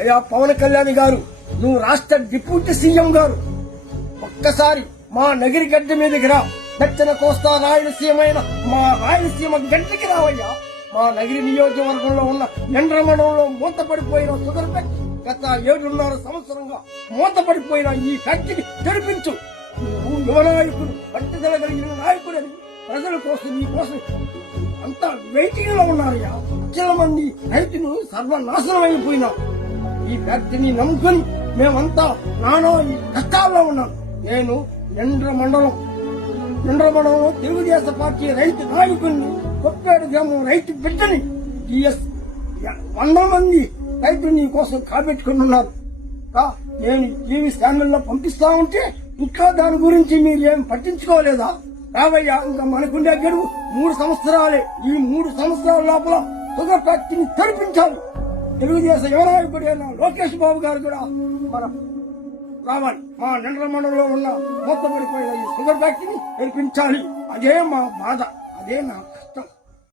అయ్యా పవన్ కళ్యాణ్ గారు, నువ్వు రాష్ట్ర డిప్యూటీ సీఎం గారు, ఒక్కసారి మా నగిరి గడ్డ మీదకి రా. దక్షిణ కోస్తా రాయలసీమైన మా రాయలసీమ గడ్డకి రావయ్యా. మా నగిరి నియోజకవర్గంలో ఉన్న ఎండ్రమణంలో మూతపడిపోయిన షుగర్ ఫ్యాక్టరీ గత 7.5 సంవత్సరంగా మూతపడిపోయిన ఈ ఫ్యాక్టరీని తెరిపించు. నువ్వు యువ నాయకుడు, పట్టుదల కలిగిన నాయకుడని ప్రజల కోసం నీ కోసం అంతా వెయిటింగ్ లో ఉన్నారయ్యా. లక్షల మంది రైతులు సర్వనాశనం అయిపోయినాం. ఈ ఫ్యాక్టరీని నమ్ముకుని మేమంతా నానా ఈ కష్టాల్లో ఉన్నాం. నేను ఎండ్రమండలంలో తెలుగుదేశం పార్టీ రైతు నాయకుడిని, కొప్పేడు గ్రామం రైతు బిడ్డని, టీఎస్ 100 మంది రైతులు నీ కోసం కాబెట్టుకుని ఉన్నారు. నేను టీవీ ఛానల్లో పంపిస్తా ఉంటే ఇంకా దాని గురించి మీరు ఏం పట్టించుకోలేదా? రావయ్యా, ఇంకా మనకుండే గడువు 3 సంవత్సరాలే. ఈ 3 సంవత్సరాల లోపల షుగర్ ఫ్యాక్టరీని తెరిపించాలి. తెలుగుదేశం యువ నాయకుడైన లోకేష్ బాబు గారు కూడా మన రావాలి. మా నిండ్ర మండలంలో ఉన్న మూతపడిపోయిన ఈ షుగర్ ఫ్యాక్టరీని తెరిపించాలి. అదే మా బాధ, అదే నా కష్టం.